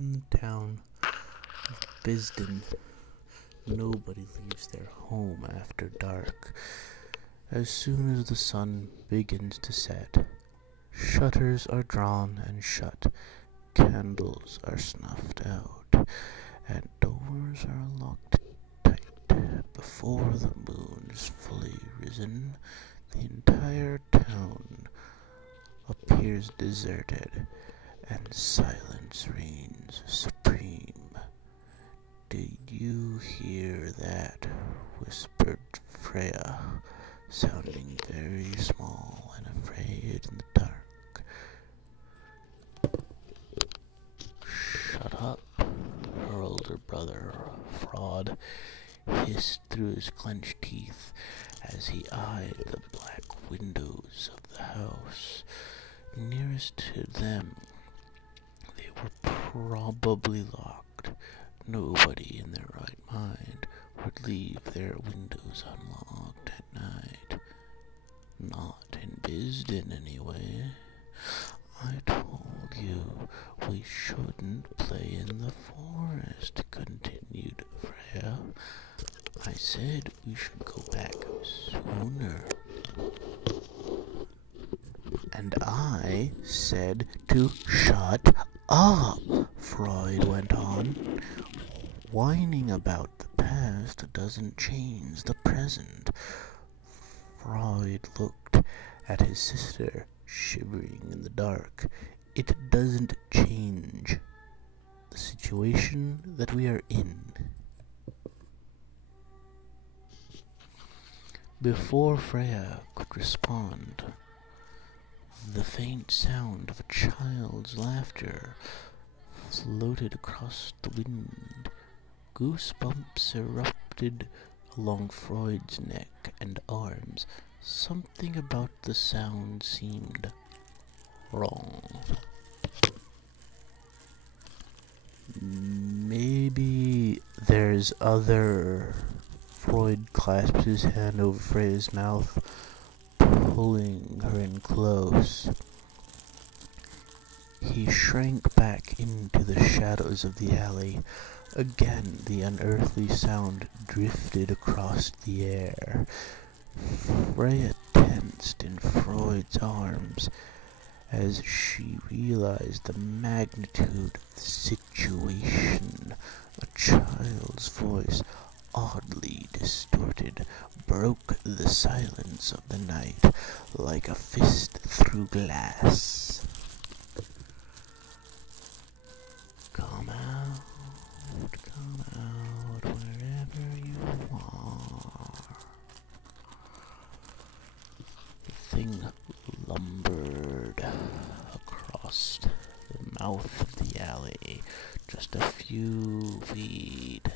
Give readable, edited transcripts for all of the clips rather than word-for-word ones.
In the town of Bisden, nobody leaves their home after dark. As soon as the sun begins to set, shutters are drawn and shut, candles are snuffed out, and doors are locked tight. Before the moon is fully risen, the entire town appears deserted, and silence reigns supreme. "Did you hear that?" whispered Freya, sounding very small and afraid in the dark. "Shut up," her older brother, Fraud, hissed through his clenched teeth as he eyed the black windows of the house. Nearest to them, they were probably locked. Nobody in their right mind would leave their windows unlocked at night. Not in Bisden, anyway. "I told you we shouldn't play in the forest," continued Freya. "I said we should go back sooner." "And I said to shut up," Freud went on. "Whining about the past doesn't change the present." Freud looked at his sister, shivering in the dark. "It doesn't change the situation that we are in." Before Freya could respond, the faint sound of a child's laughter floated across the wind. Goosebumps erupted along Freud's neck and arms. Something about the sound seemed wrong. "Maybe there's other..." Freud clasped his hand over Freya's mouth, pulling her in close. He shrank back into the shadows of the alley. Again, the unearthly sound drifted across the air. Freya tensed in Freud's arms as she realized the magnitude of the situation. A child's voice, oddly distorted, broke the silence of the night like a fist through glass. Come out, wherever you are." The thing lumbered across the mouth of the alley, just a few feet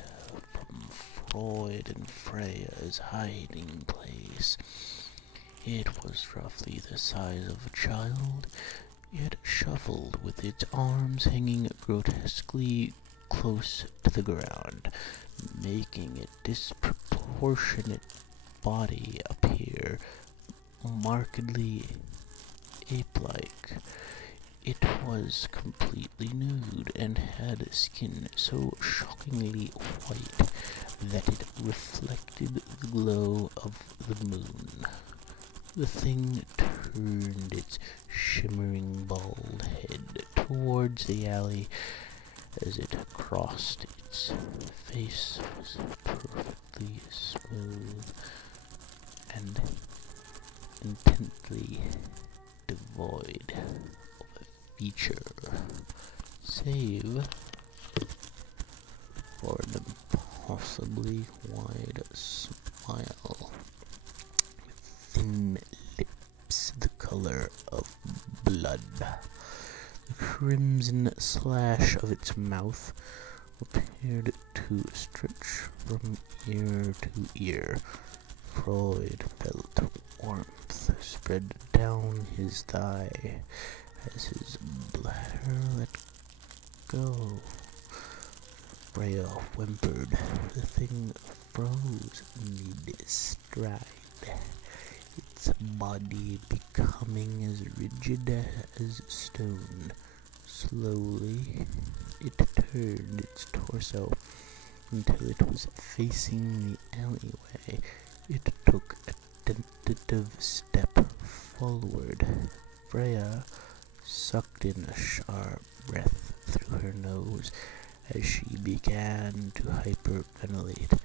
from Freud and Freya's hiding place. It was roughly the size of a child. It shuffled with its arms hanging grotesquely close to the ground, making its disproportionate body appear markedly ape-like. It was completely nude and had skin so shockingly white that it reflected the glow of the moon. The thing turned its shimmering bald head towards the alley. As it crossed, its face was perfectly smooth and intently devoid of a feature, save for an impossibly wide smile, with thin lips the color of blood. The crimson slash of its mouth appeared to stretch from ear to ear. Freud felt warmth spread down his thigh as his bladder let go. Freya whimpered. The thing froze mid-stride, its body becoming as rigid as stone. Slowly, it turned its torso until it was facing the alleyway. It took a tentative step forward. Freya sucked in a sharp breath through her nose as she began to hyperventilate.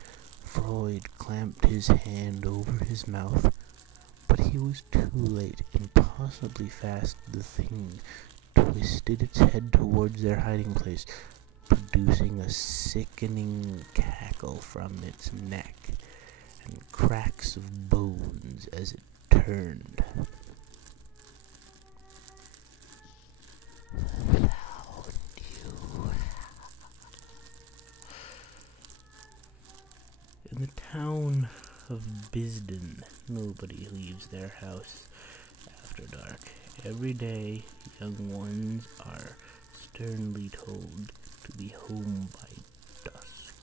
Freud clamped his hand over his mouth, but he was too late. Impossibly fast, the thing twisted its head towards their hiding place, producing a sickening cackle from its neck and cracks of bones as it turned. Found you. In the town of Bisden, nobody leaves their house after dark. Every day, young ones are sternly told to be home by dusk.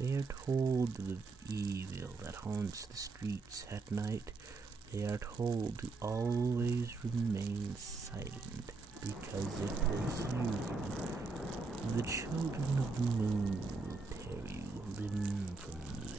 They are told of the evil that haunts the streets at night. They are told to always remain silent, because if they hear you, the children of the moon will tear you limb from limb.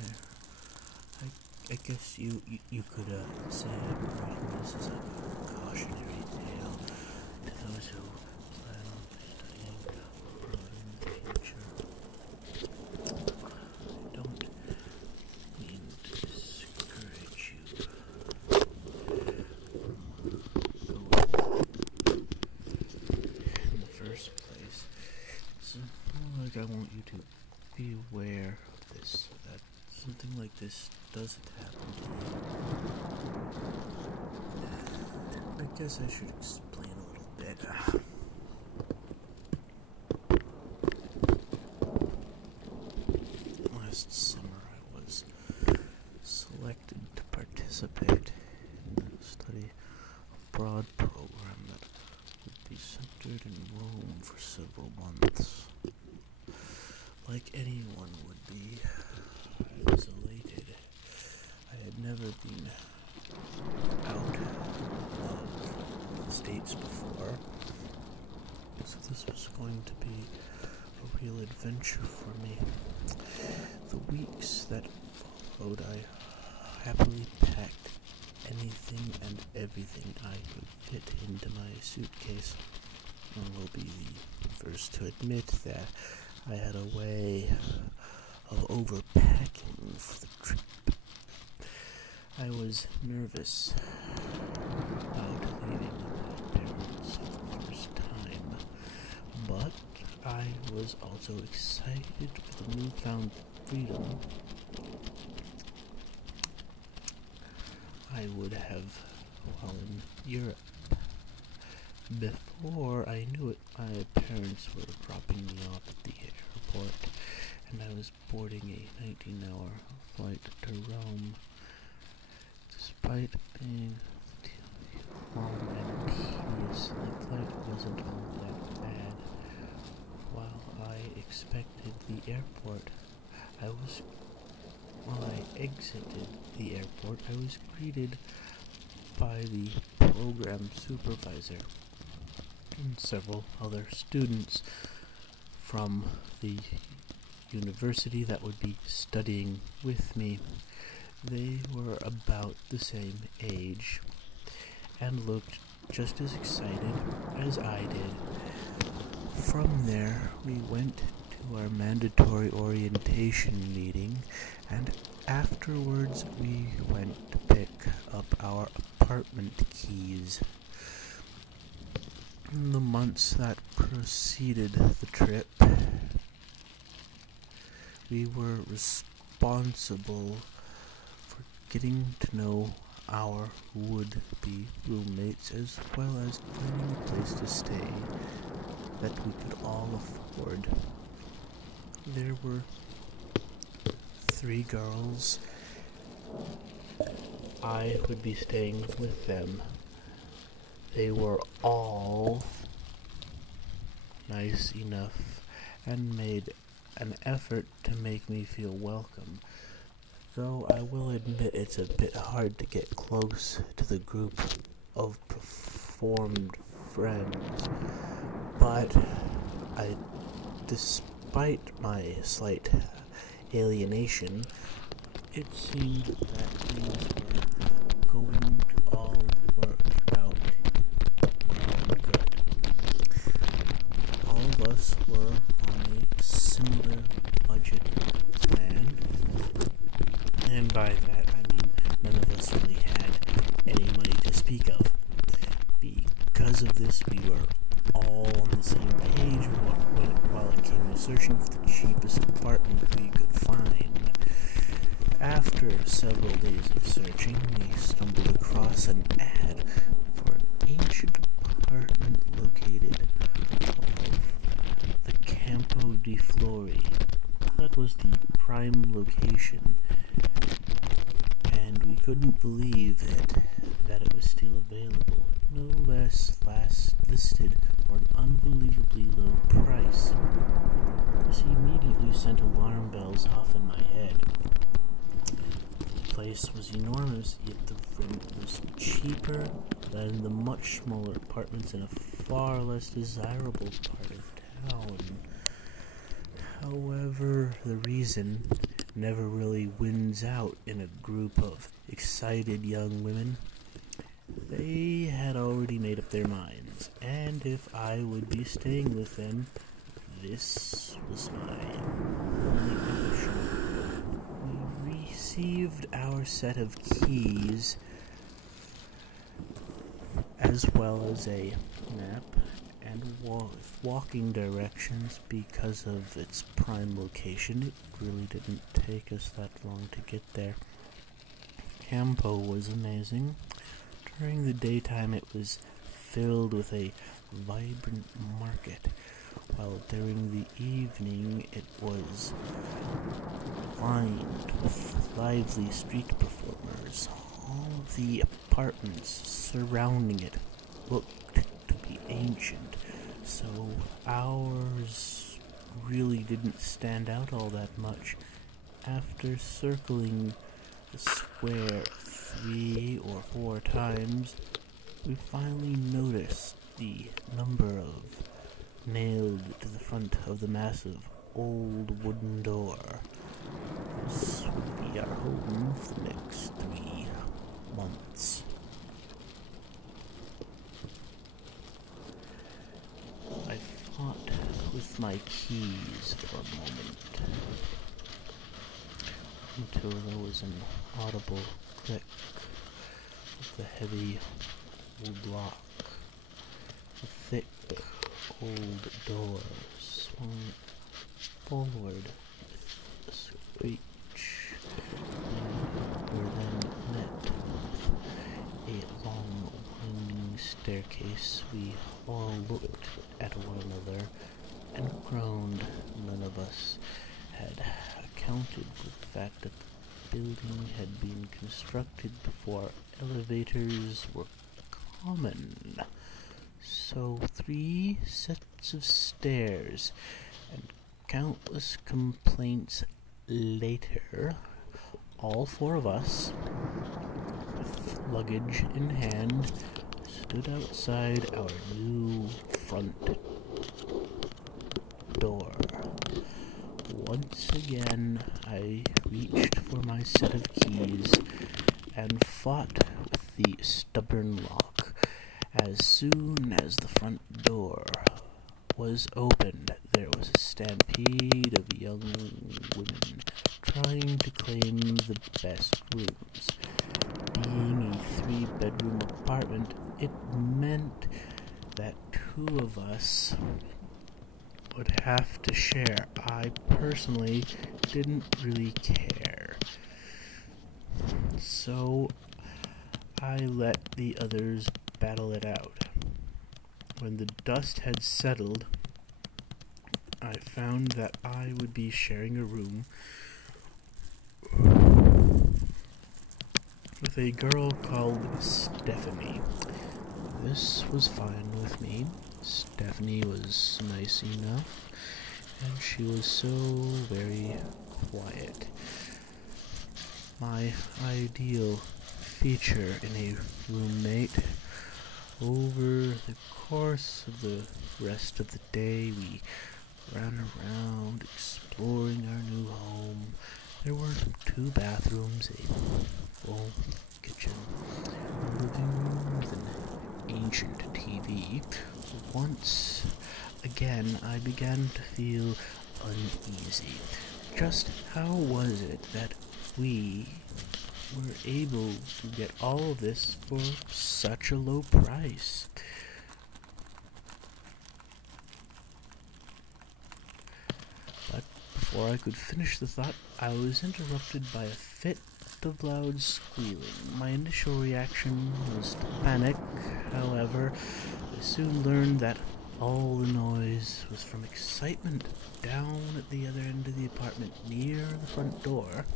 There. I guess you could say I'm writing this as a cautionary tale to those who plan on studying abroad in the future. I don't mean to discourage you from going in the first place. It's more like I want you to be aware of this, so that something like this doesn't happen to you. I guess I should explain a little bit. Last summer I was selected to participate in a study abroad program that would be centered in Rome for several months. Like anyone would be, I was elated. I had never been out of the States before, so this was going to be a real adventure for me. The weeks that followed, I happily packed anything and everything I could fit into my suitcase, and will be the first to admit that I had a way of overpacking for the trip. I was nervous about leaving my parents for the first time, but I was also excited for the newfound freedom I would have while in Europe. Before I knew it, my parents were dropping me off at the airport, and I was boarding a 19-hour flight to Rome. Despite being long and tedious, the flight wasn't all that bad. While I expected the airport, while I exited the airport, I was greeted by the program supervisor and several other students from the university that would be studying with me. They were about the same age and looked just as excited as I did. From there, we went to our mandatory orientation meeting, and afterwards we went to pick up our apartment keys. In the months that preceded the trip, we were responsible for getting to know our would-be roommates, as well as finding a place to stay that we could all afford. There were 3 girls. I would be staying with them. They were all nice enough and made an effort to make me feel welcome, though I will admit it's a bit hard to get close to the group of performed friends. But despite my slight alienation, it seemed that things were going to all work out good. All of us were on a similar budget plan, and by that I mean none of us really had any money to speak of. Because of this, we were all on the same page while it came to searching for the cheapest apartment we could find. After several days of searching, we stumbled across an ad for an ancient apartment located off the Campo di Flori. That was the prime location, and we couldn't believe that it was still available, no less listed for an unbelievably low price. This immediately sent alarm bells off in my head. The place was enormous, yet the rent was cheaper than the much smaller apartments in a far less desirable part of town. However, the reason never really wins out in a group of excited young women. They had already made up their minds, and if I would be staying with them, this was my only option. We received our set of keys, as well as a map and walking directions. Because of its prime location, it really didn't take us that long to get there. Campo was amazing. During the daytime, it was filled with a vibrant market, while during the evening, it was lined with lively street performers. All of the apartments surrounding it looked to be ancient, so ours really didn't stand out all that much. After circling the square 3 or 4 times, we finally noticed the number of nailed to the front of the massive old wooden door. This would be our home for the next 3 months. I fought with my keys for a moment, until there was an audible click of the heavy old lock. The thick old door swung forward with a screech, and were then met with a long winding staircase. We all looked at one another and groaned. None of us had accounted for the fact that the building had been constructed before elevators were common. So 3 sets of stairs and countless complaints later, all 4 of us, with luggage in hand, stood outside our new front door. Once again, I reached for my set of keys and fought with the stubborn lock. As soon as the front door was opened, there was a stampede of young women trying to claim the best rooms. Being a 3-bedroom apartment, it meant that 2 of us would have to share. I personally didn't really care, so I let the others battle it out. When the dust had settled, I found that I would be sharing a room with a girl called Stephanie. This was fine with me. Stephanie was nice enough, and she was so very quiet. My ideal feature in a roommate. Over the course of the rest of the day, we ran around exploring our new home. There were 2 bathrooms, a full kitchen, a living room with an ancient TV. Once again, I began to feel uneasy. Just how was it that we were able to get all of this for such a low price? But before I could finish the thought, I was interrupted by a fit of loud squealing. My initial reaction was to panic. However, I soon learned that all the noise was from excitement down at the other end of the apartment near the front door.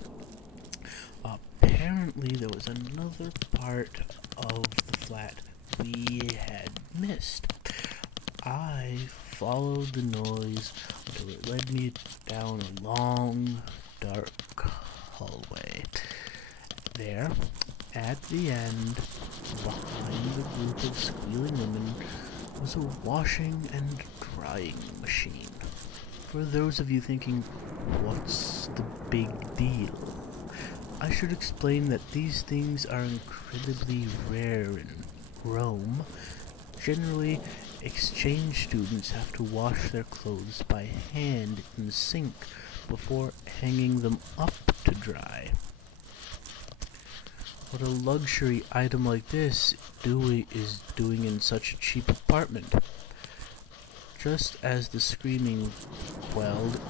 Apparently there was another part of the flat we had missed. I followed the noise until it led me down a long, dark hallway. There, at the end, behind the group of squealing women, was a washing and drying machine. For those of you thinking, what's the big deal? I should explain that these things are incredibly rare in Rome. Generally, exchange students have to wash their clothes by hand in the sink before hanging them up to dry. What a luxury item like this is doing in such a cheap apartment. Just as the screaming quelled,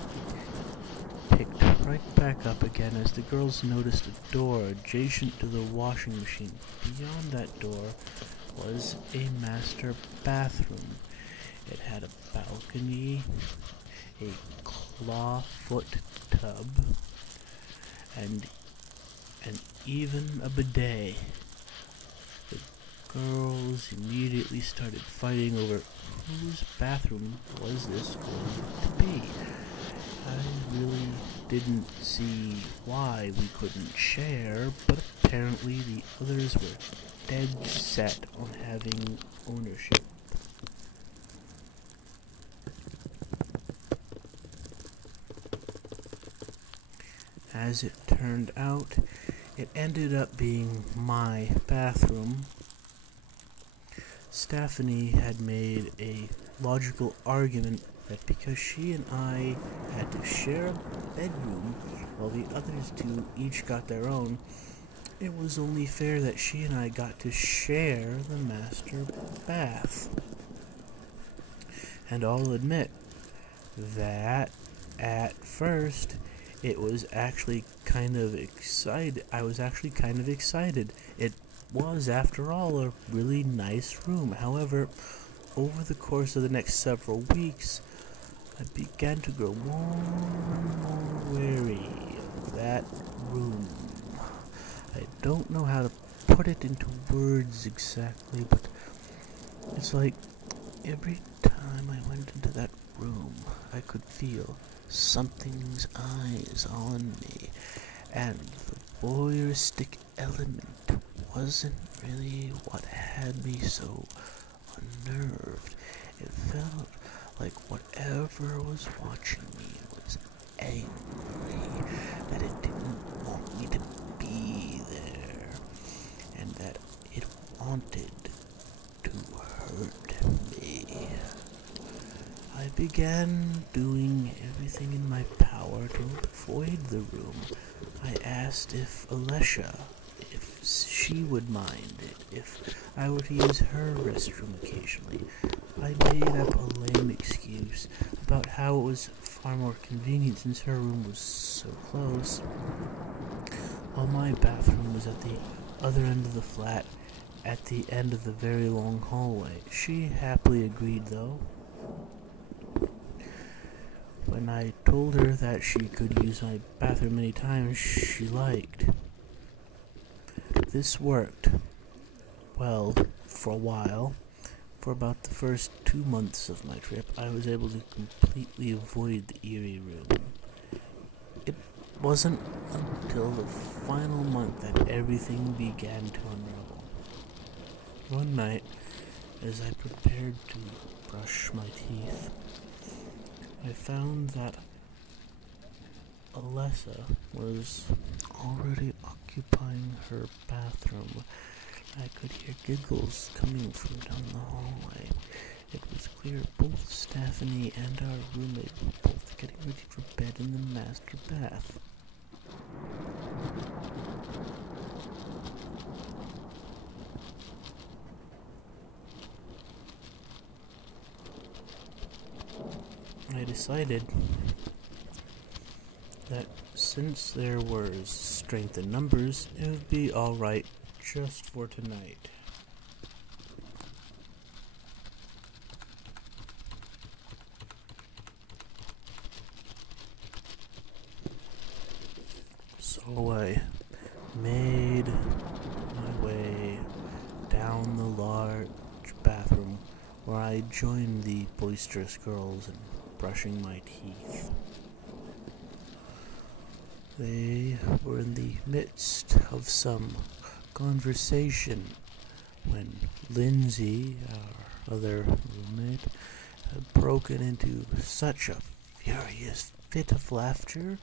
picked right back up again as the girls noticed a door adjacent to the washing machine. Beyond that door was a master bathroom. It had a balcony, a clawfoot tub, and even a bidet. The girls immediately started fighting over whose bathroom was this going to be. I really didn't see why we couldn't share, but apparently the others were dead set on having ownership. As it turned out, it ended up being my bathroom. Stephanie had made a logical argument that because she and I had to share a bedroom while the others 2 each got their own, it was only fair that she and I got to share the master bath. And I'll admit that at first it was actually kind of excited. I was actually kind of excited. It was, after all, a really nice room. However, over the course of the next several weeks, I began to grow more and more wary of that room. I don't know how to put it into words exactly, but it's like every time I went into that room, I could feel something's eyes on me, and the voyeuristic element wasn't really what had me so unnerved. It felt like whatever was watching me was angry, that it didn't want me to be there, and that it wanted to hurt me. I began doing everything in my power to avoid the room. I asked if she would mind it if I were to use her restroom occasionally. I made up a lame excuse about how it was far more convenient since her room was so close, while my bathroom was at the other end of the flat, at the end of the very long hallway. She happily agreed, though. When I told her that she could use my bathroom any time she liked. This worked well for a while. For about the first 2 months of my trip, I was able to completely avoid the eerie room. It wasn't until the final month that everything began to unravel. One night, as I prepared to brush my teeth, I found that Alessa was already occupying her bathroom. I could hear giggles coming from down the hallway. It was clear both Stephanie and our roommate were both getting ready for bed in the master bath. I decided that since there was strength in numbers, it would be alright just for tonight. So I made my way down the large bathroom where I joined the boisterous girls in brushing my teeth. They were in the midst of some conversation when Lindsay, our other roommate, had broken into such a furious fit of laughter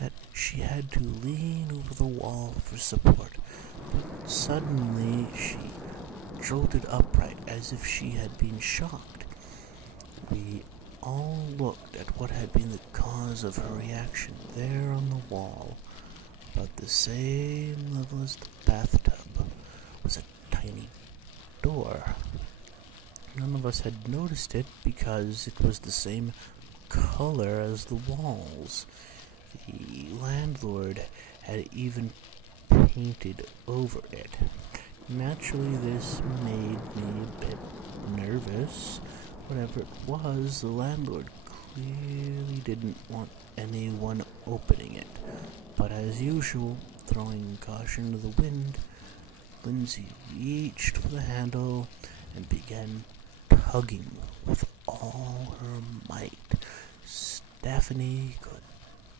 that she had to lean over the wall for support. But suddenly she jolted upright as if she had been shocked. We all looked at what had been the cause of her reaction. There on the wall, about the same level as the bathtub, was a tiny door. None of us had noticed it because it was the same color as the walls. The landlord had even painted over it. Naturally, this made me a bit nervous. Whatever it was, the landlord clearly didn't want anyone opening it. But as usual, throwing caution to the wind, Lindsay reached for the handle and began tugging with all her might. Stephanie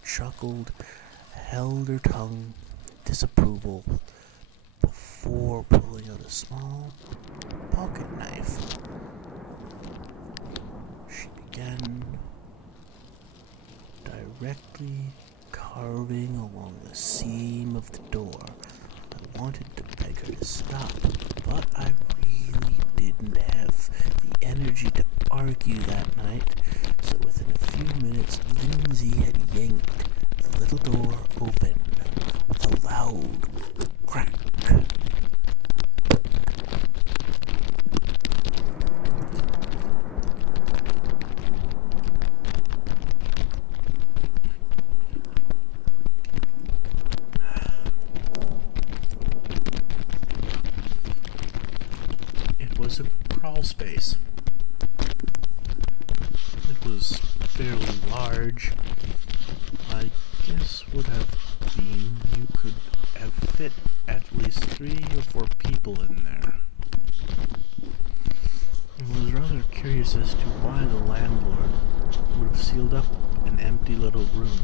chuckled, held her tongue in disapproval before pulling out a small pocket knife. She began directly carving along the seam of the door. I wanted to beg her to stop, but I really didn't have the energy to argue that night, so within a few minutes Lindsay had yanked the little door open with a loud crack. It was a Crawlspace. It was fairly large. I guess would have been you could have fit at least 3 or 4 people in there. I was rather curious as to why the landlord would have sealed up an empty little room.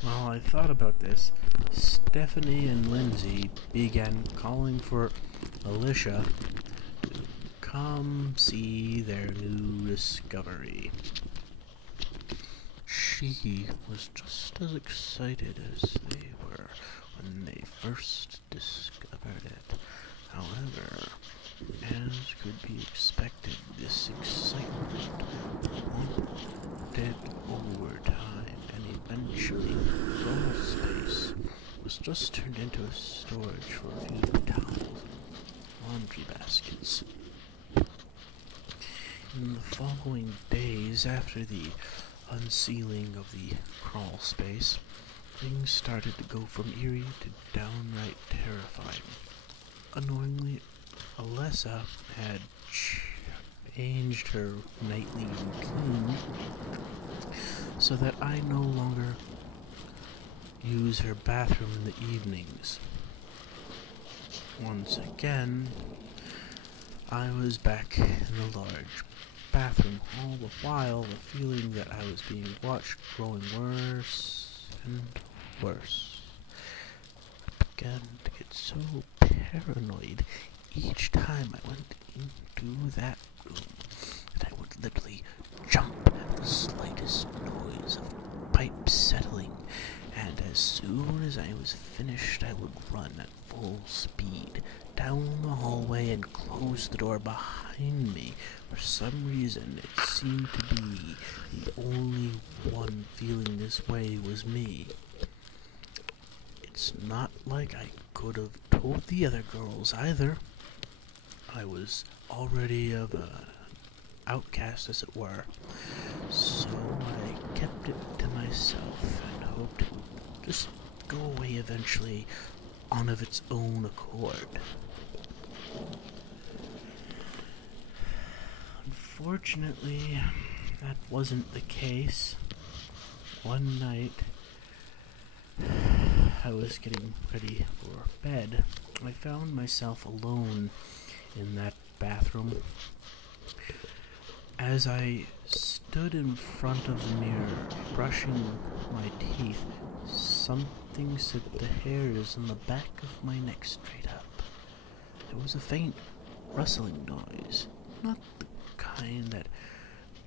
While I thought about this, Stephanie and Lindsay began calling for Alicia to come see their new discovery. She was just as excited as they were when they first discovered it. However, as could be expected, this excitement wanted overtime, and eventually Crawlspace was just turned into a storage for a few towels and laundry baskets. In the following days, after the unsealing of the Crawlspace, things started to go from eerie to downright terrifying. Annoyingly, Alessa had changed her nightly routine so that I no longer use her bathroom in the evenings. Once again, I was back in the large bathroom, all the while the feeling that I was being watched growing worse and worse. I began to get so paranoid each time I went into that room that I would literally jump at the slightest noise of pipes settling, and as soon as I was finished I would run at full speed down the hallway and close the door behind me. For some reason, it seemed to be the only one feeling this way was me. It's not like I could have told the other girls either. I was already of an outcast, as it were, so I kept it to myself and hoped it would just go away eventually on of its own accord. Unfortunately, that wasn't the case. One night, I was getting ready for bed. I found myself alone in that bathroom. As I stood in front of the mirror, brushing my teeth, something set the hairs on the back of my neck straight up. There was a faint rustling noise, not the kind that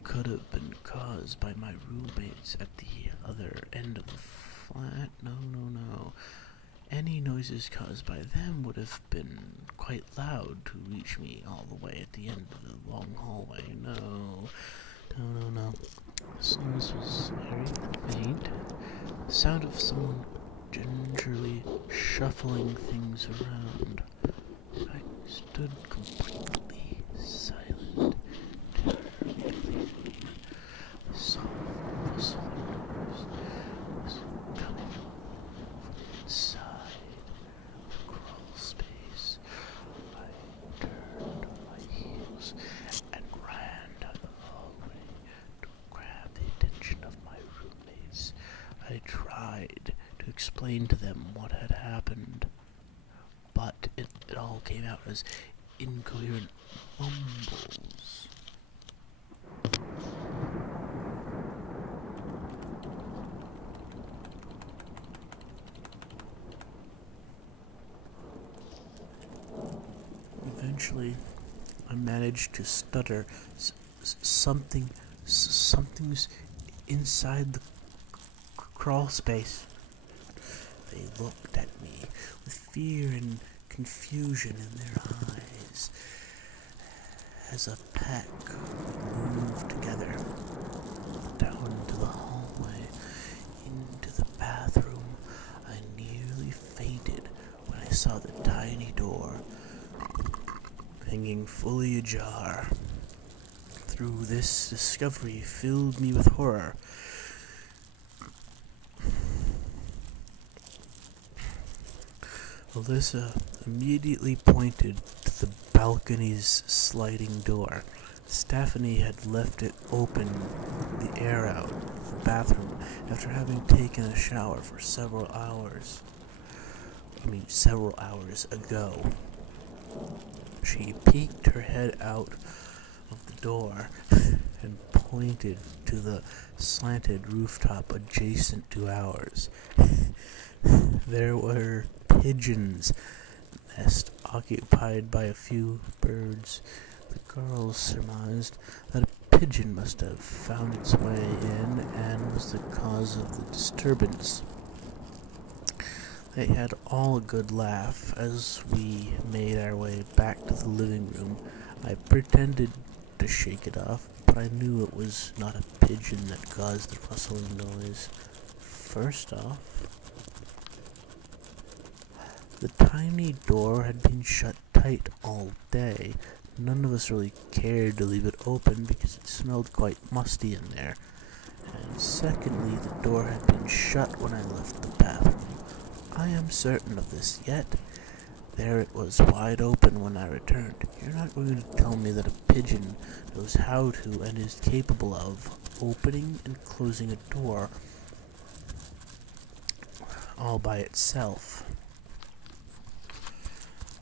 could have been caused by my roommates at the other end of the flat. No. Any noises caused by them would have been quite loud to reach me all the way at the end of the long hallway. No. This noise was very faint. The sound of someone gingerly shuffling things around. I stood completely silent, terribly. The soft rustling noise was coming from inside the Crawlspace. I turned on my heels and ran down the hallway to grab the attention of my roommates. I tried to explain to them what had happened, but it all came out as incoherent mumbles. Eventually, I managed to stutter. Something's inside the crawl space. They looked at me with fear and confusion in their eyes as a pack moved together down into the hallway, into the bathroom. I nearly fainted when I saw the tiny door hanging fully ajar. Through this discovery filled me with horror. Alyssa immediately pointed to the balcony's sliding door. Stephanie had left it open, the air out of the bathroom after having taken a shower for several hours ago. She peeked her head out of the door and pointed to the slanted rooftop adjacent to ours. There were pigeons' nest occupied by a few birds. The girls surmised that a pigeon must have found its way in and was the cause of the disturbance. They had all a good laugh as we made our way back to the living room. I pretended to shake it off, but I knew it was not a pigeon that caused the rustling noise. First off, the tiny door had been shut tight all day. None of us really cared to leave it open because it smelled quite musty in there. And secondly, the door had been shut when I left the bathroom. I am certain of this, yet there it was wide open when I returned. You're not going to tell me that a pigeon knows how to and is capable of opening and closing a door all by itself.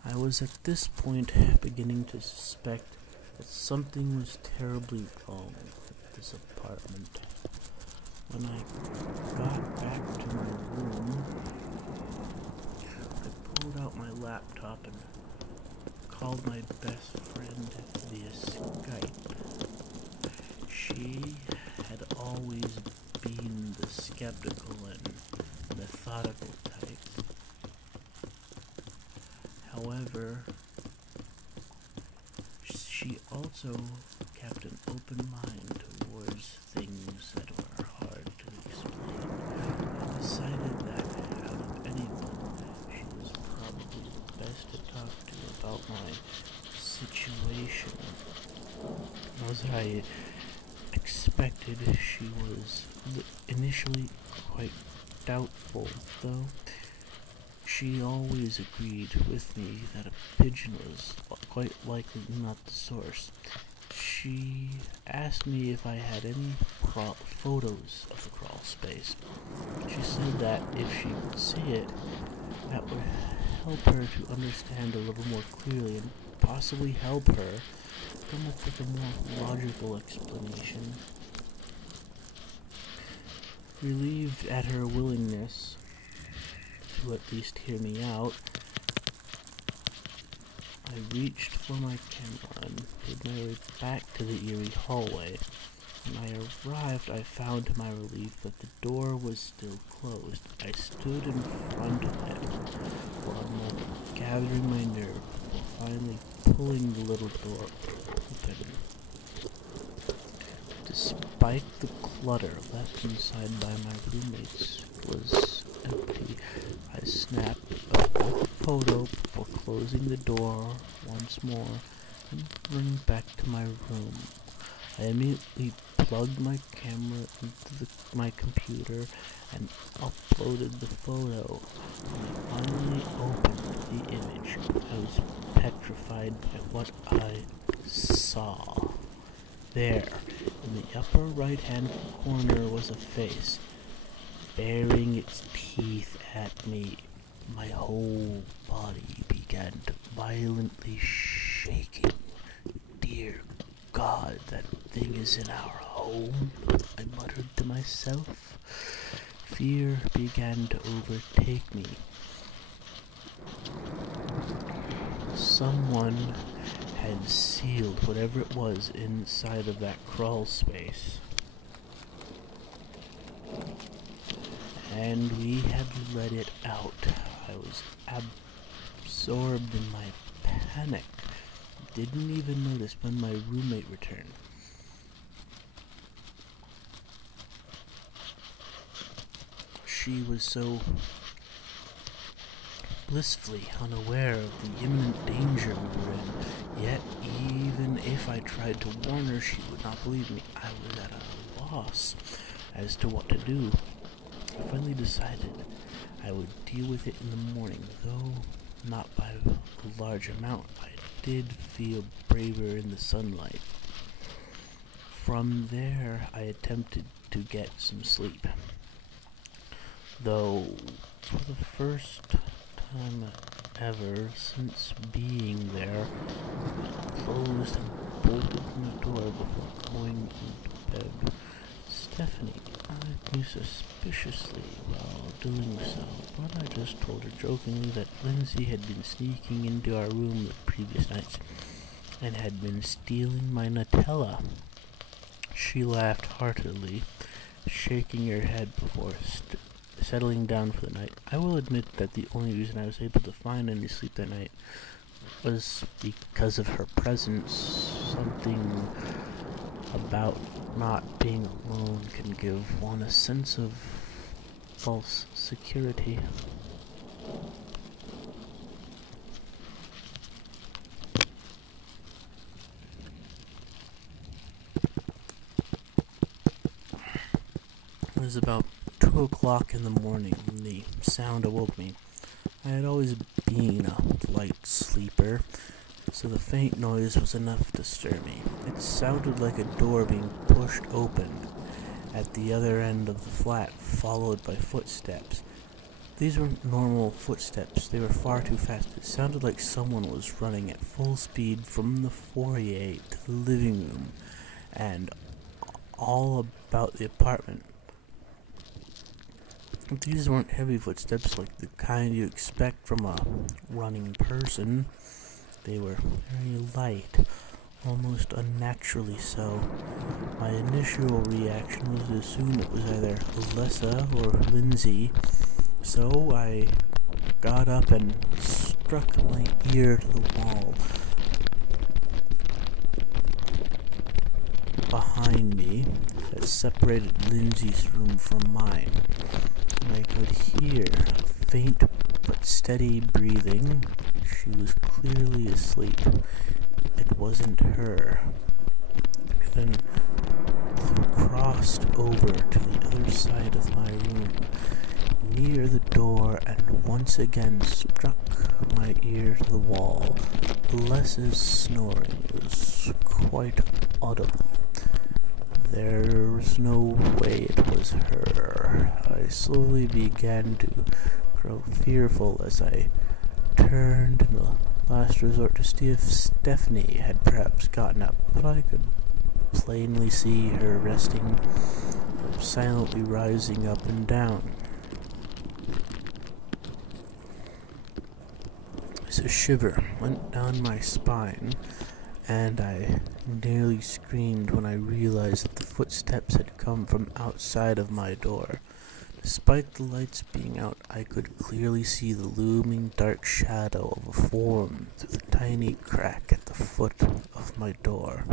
I was at this point beginning to suspect that something was terribly wrong with this apartment. When I got back to my room, I pulled out my laptop and called my best friend via Skype. She had always been the skeptical and methodical type. However, she also kept an open mind towards things that were hard to explain. I decided that out of anyone, she was probably the best to talk to about my situation. As I expected, she was initially quite doubtful, though. She always agreed with me that a pigeon was quite likely not the source. She asked me if I had any photos of the Crawlspace. She said that if she could see it, that would help her to understand a little more clearly and possibly help her come up with a more logical explanation. Relieved at her willingness to at least hear me out, I reached for my camera and made my way back to the eerie hallway. When I arrived, I found to my relief that the door was still closed. I stood in front of it for a moment, gathering my nerve before finally pulling the little door open. Despite the clutter left inside by my roommates was empty, I snapped a quick photo before closing the door once more and running back to my room. I immediately plugged my camera into my computer and uploaded the photo. When I finally opened the image, I was petrified by what I saw. There, in the upper right-hand corner, was a face, baring its teeth at me. My whole body began to violently shaking. Dear God, that thing is in our home, I muttered to myself. Fear began to overtake me. Someone had sealed whatever it was inside of that crawl space. And we had let it out. I was absorbed in my panic. Didn't even notice when my roommate returned. She was so blissfully unaware of the imminent danger we were in, yet even if I tried to warn her, she would not believe me. I was at a loss as to what to do. I finally decided I would deal with it in the morning, though not by a large amount. I did feel braver in the sunlight. From there, I attempted to get some sleep, though for the first time ever since being there, I closed and bolted my door before going into bed. Stephanie eyed me suspiciously while doing so, but I just told her jokingly that Lindsay had been sneaking into our room the previous nights and had been stealing my Nutella. She laughed heartily, shaking her head before settling down for the night. I will admit that the only reason I was able to find any sleep that night was because of her presence. Something about not being alone can give one a sense of false security. It was about 2 o'clock in the morning when the sound awoke me. I had always been a light sleeper, so the faint noise was enough to stir me. It sounded like a door being pushed open at the other end of the flat, followed by footsteps. These weren't normal footsteps. They were far too fast. It sounded like someone was running at full speed from the foyer to the living room and all about the apartment. These weren't heavy footsteps like the kind you expect from a running person. They were very light, almost unnaturally so. My initial reaction was to assume it was either Alyssa or Lindsay, so I got up and struck my ear to the wall behind me that separated Lindsay's room from mine. I could hear faint but steady breathing. She was clearly asleep. It wasn't her. I then crossed over to the other side of my room, near the door, and once again struck my ear to the wall. Alessa's snoring was quite audible. There was no way it was her. I slowly began to grow fearful as I turned in the last resort to see if Stephanie had perhaps gotten up, but I could plainly see her resting, silently rising up and down. As a shiver went down my spine, and I nearly screamed when I realized that the footsteps had come from outside of my door. Despite the lights being out, I could clearly see the looming dark shadow of a form through the tiny crack at the foot of my door.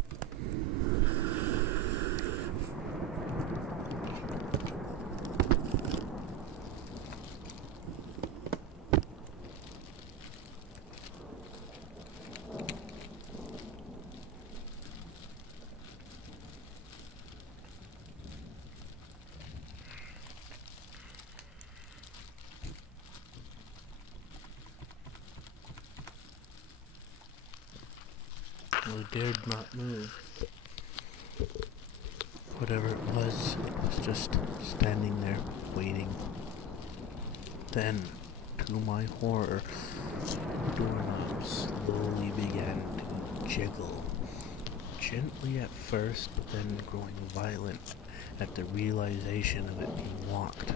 I dared not move. Whatever it was just standing there, waiting. Then, to my horror, the doorknob slowly began to jiggle. Gently at first, but then growing violent at the realization of it being locked.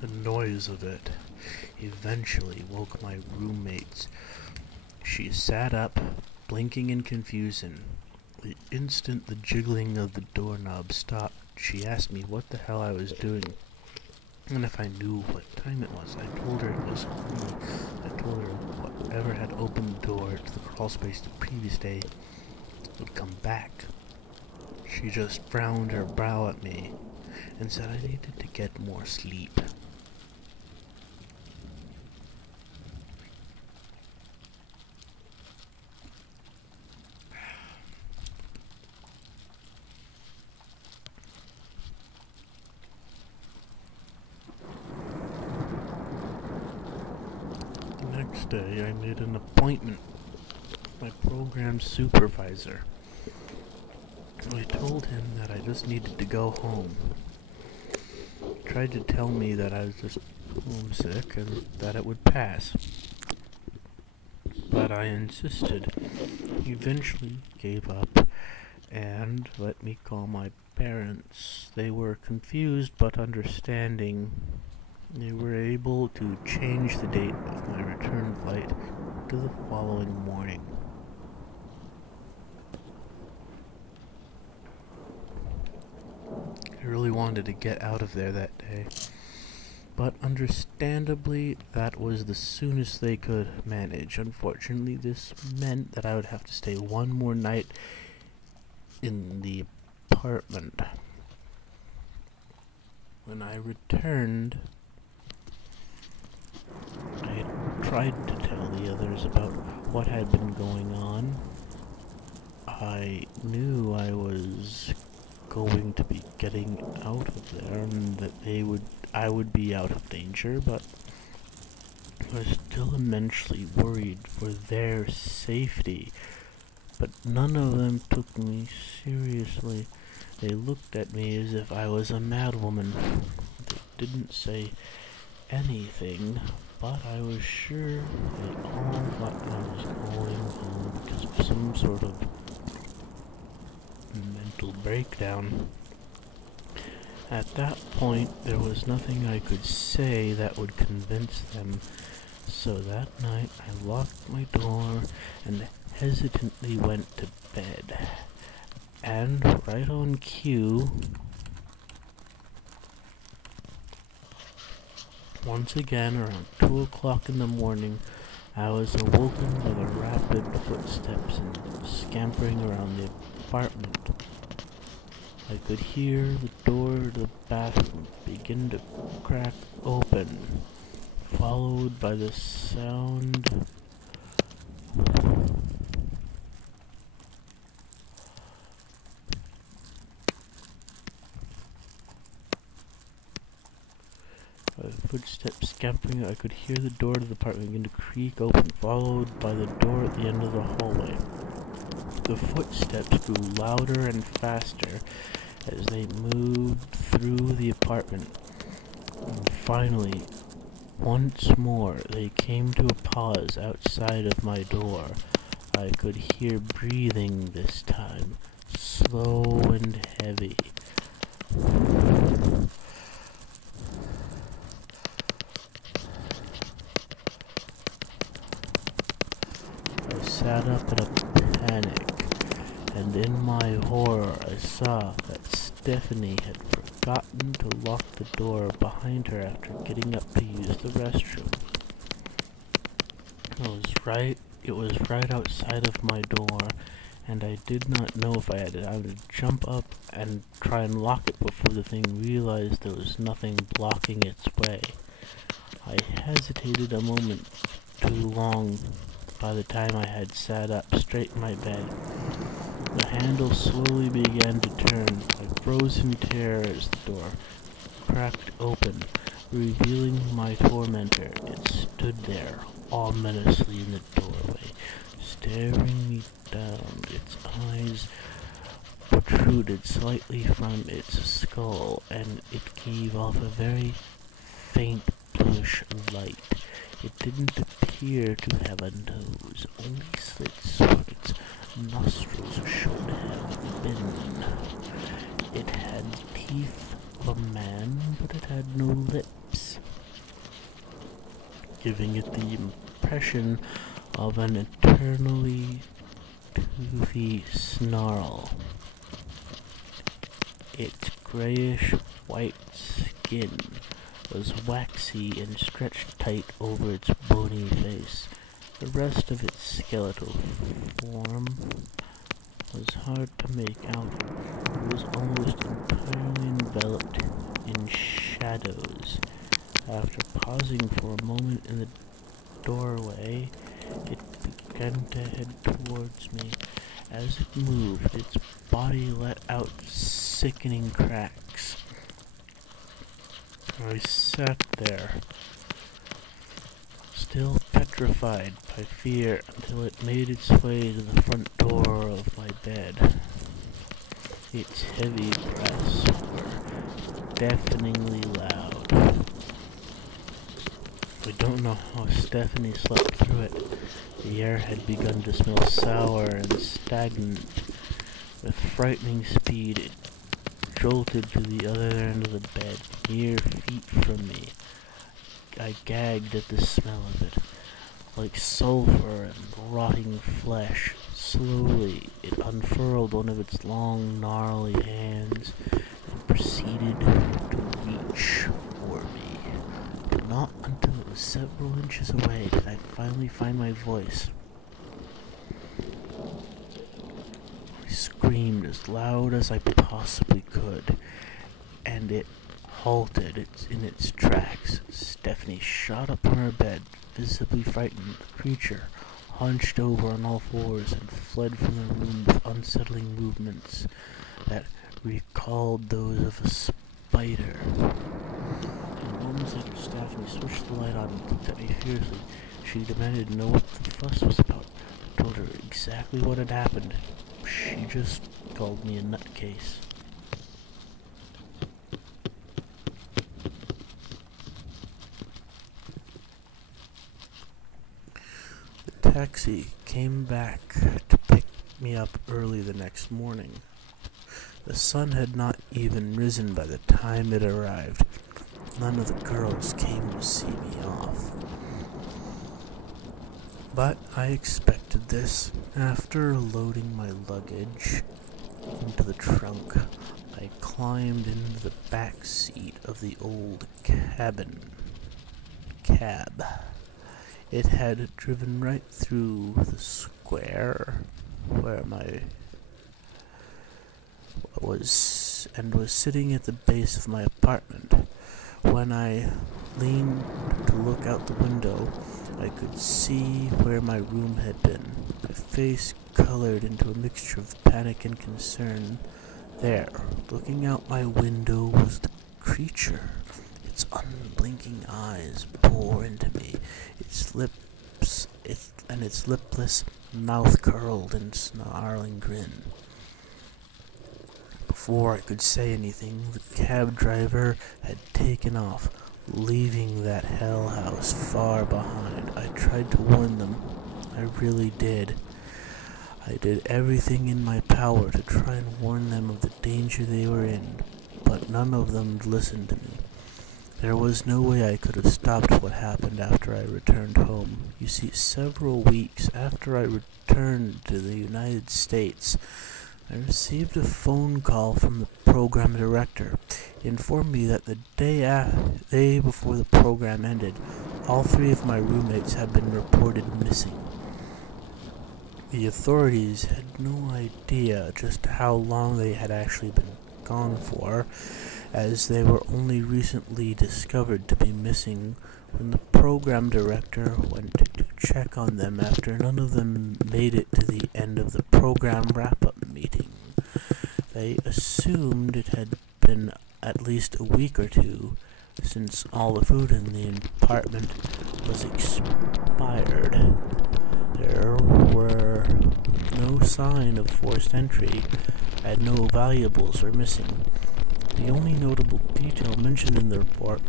The noise of it eventually woke my roommates. She sat up, blinking in confusion. The instant the jiggling of the doorknob stopped, she asked me what the hell I was doing, and if I knew what time it was. I told her it was me. I told her whatever had opened the door to the Crawlspace the previous day would come back. She just frowned her brow at me and said I needed to get more sleep. Next day, I made an appointment with my program supervisor. I told him that I just needed to go home. He tried to tell me that I was just homesick and that it would pass. But I insisted. He eventually gave up and let me call my parents. They were confused but understanding. They were able to change the date of my return flight to the following morning. I really wanted to get out of there that day, but understandably that was the soonest they could manage. Unfortunately, this meant that I would have to stay one more night in the apartment. When I returned, I tried to tell the others about what had been going on. I knew I was going to be getting out of there and that I would be out of danger, but I was still immensely worried for their safety. But none of them took me seriously. They looked at me as if I was a madwoman. They didn't say anything, but I was sure they all thought I was going home because of some sort of mental breakdown. At that point, there was nothing I could say that would convince them, so that night I locked my door and hesitantly went to bed. And right on cue, once again around 2 o'clock in the morning, I was awoken by the rapid footsteps and scampering around the apartment. I could hear the door to the bathroom begin to crack open, followed by the sound footsteps scampering. I could hear the door to the apartment begin to creak open, followed by the door at the end of the hallway. The footsteps grew louder and faster as they moved through the apartment. And finally, once more, they came to a pause outside of my door. I could hear breathing this time, slow and heavy. I sat up in a panic, and in my horror I saw that Stephanie had forgotten to lock the door behind her after getting up to use the restroom. It was right outside of my door, and I did not know if I had to jump up and try and lock it before the thing realized there was nothing blocking its way. I hesitated a moment too long. By the time I had sat up straight in my bed, the handle slowly began to turn. I froze in terror as the door cracked open, revealing my tormentor. It stood there, ominously in the doorway, staring me down. Its eyes protruded slightly from its skull, and it gave off a very faint bluish light. It didn't appear to have a nose, only slits where its nostrils should have been. It had teeth of a man, but it had no lips, giving it the impression of an eternally toothy snarl. Its grayish-white skin was waxy and stretched tight over its bony face. The rest of its skeletal form was hard to make out. It was almost entirely enveloped in shadows. After pausing for a moment in the doorway, it began to head towards me. As it moved, its body let out sickening cracks. I sat there, still petrified by fear, until it made its way to the front door of my bed. Its heavy breaths were deafeningly loud. I don't know how Stephanie slept through it. The air had begun to smell sour and stagnant. With frightening speed, it jolted to the other end of the bed, mere feet from me. I gagged at the smell of it, like sulfur and rotting flesh. Slowly, it unfurled one of its long, gnarly hands and proceeded to reach for me. But not until it was several inches away did I finally find my voice. I screamed as loud as I possibly could, and it halted in its tracks. Stephanie shot up from her bed, visibly frightened. The creature hunched over on all fours and fled from the room with unsettling movements that recalled those of a spider. And moments later, Stephanie switched the light on and looked at me fiercely. She demanded to know what the fuss was about. I told her exactly what had happened. She just called me a nutcase. taxi came back to pick me up early the next morning. The sun had not even risen by the time it arrived. None of the girls came to see me off. But I expected this. After loading my luggage into the trunk, I climbed into the back seat of the old cab. It had driven right through the square where was sitting at the base of my apartment. When I leaned to look out the window, I could see where my room had been. My face colored into a mixture of panic and concern. There, looking out my window, was the creature. Its unblinking eyes bore into me, its lipless mouth curled in snarling grin. Before I could say anything, the cab driver had taken off, leaving that hell house far behind. I tried to warn them. I really did. I did everything in my power to try and warn them of the danger they were in, but none of them listened to me. There was no way I could have stopped what happened after I returned home. You see, several weeks after I returned to the United States, I received a phone call from the program director. He informed me that the day before the program ended, all 3 of my roommates had been reported missing. The authorities had no idea just how long they had actually been gone for, as they were only recently discovered to be missing when the program director went to check on them after none of them made it to the end of the program wrap-up meeting. They assumed it had been at least a week or 2 since all the food in the apartment was expired. There were no sign of forced entry, and no valuables were missing. The only notable detail mentioned in the report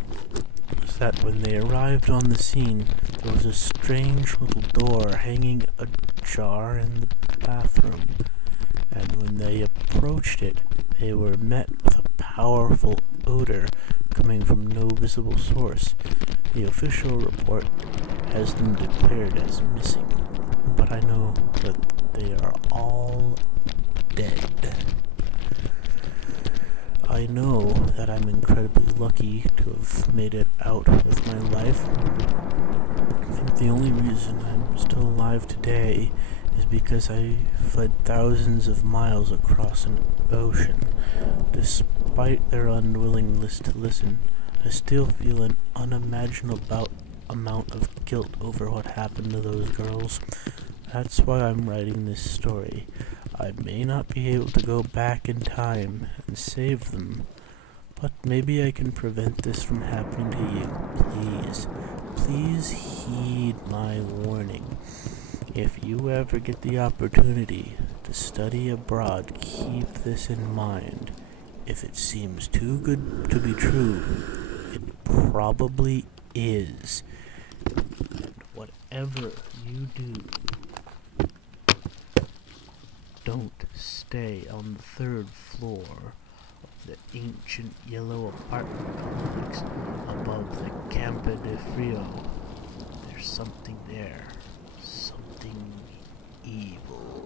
was that when they arrived on the scene, there was a strange little door hanging ajar in the bathroom, and when they approached it, they were met with a powerful odor coming from no visible source. The official report has them declared as missing, but I know that they are all dead. I know that I'm incredibly lucky to have made it out with my life. I think the only reason I'm still alive today is because I fled thousands of miles across an ocean. Despite their unwillingness to listen, I still feel an unimaginable amount of guilt over what happened to those girls. That's why I'm writing this story. I may not be able to go back in time and save them, but maybe I can prevent this from happening to you. Please heed my warning. If you ever get the opportunity to study abroad, keep this in mind. If it seems too good to be true, it probably is. And whatever you do, don't stay on the 3rd floor of the ancient yellow apartment complex above the Campo de Frio. There's something there. Something evil.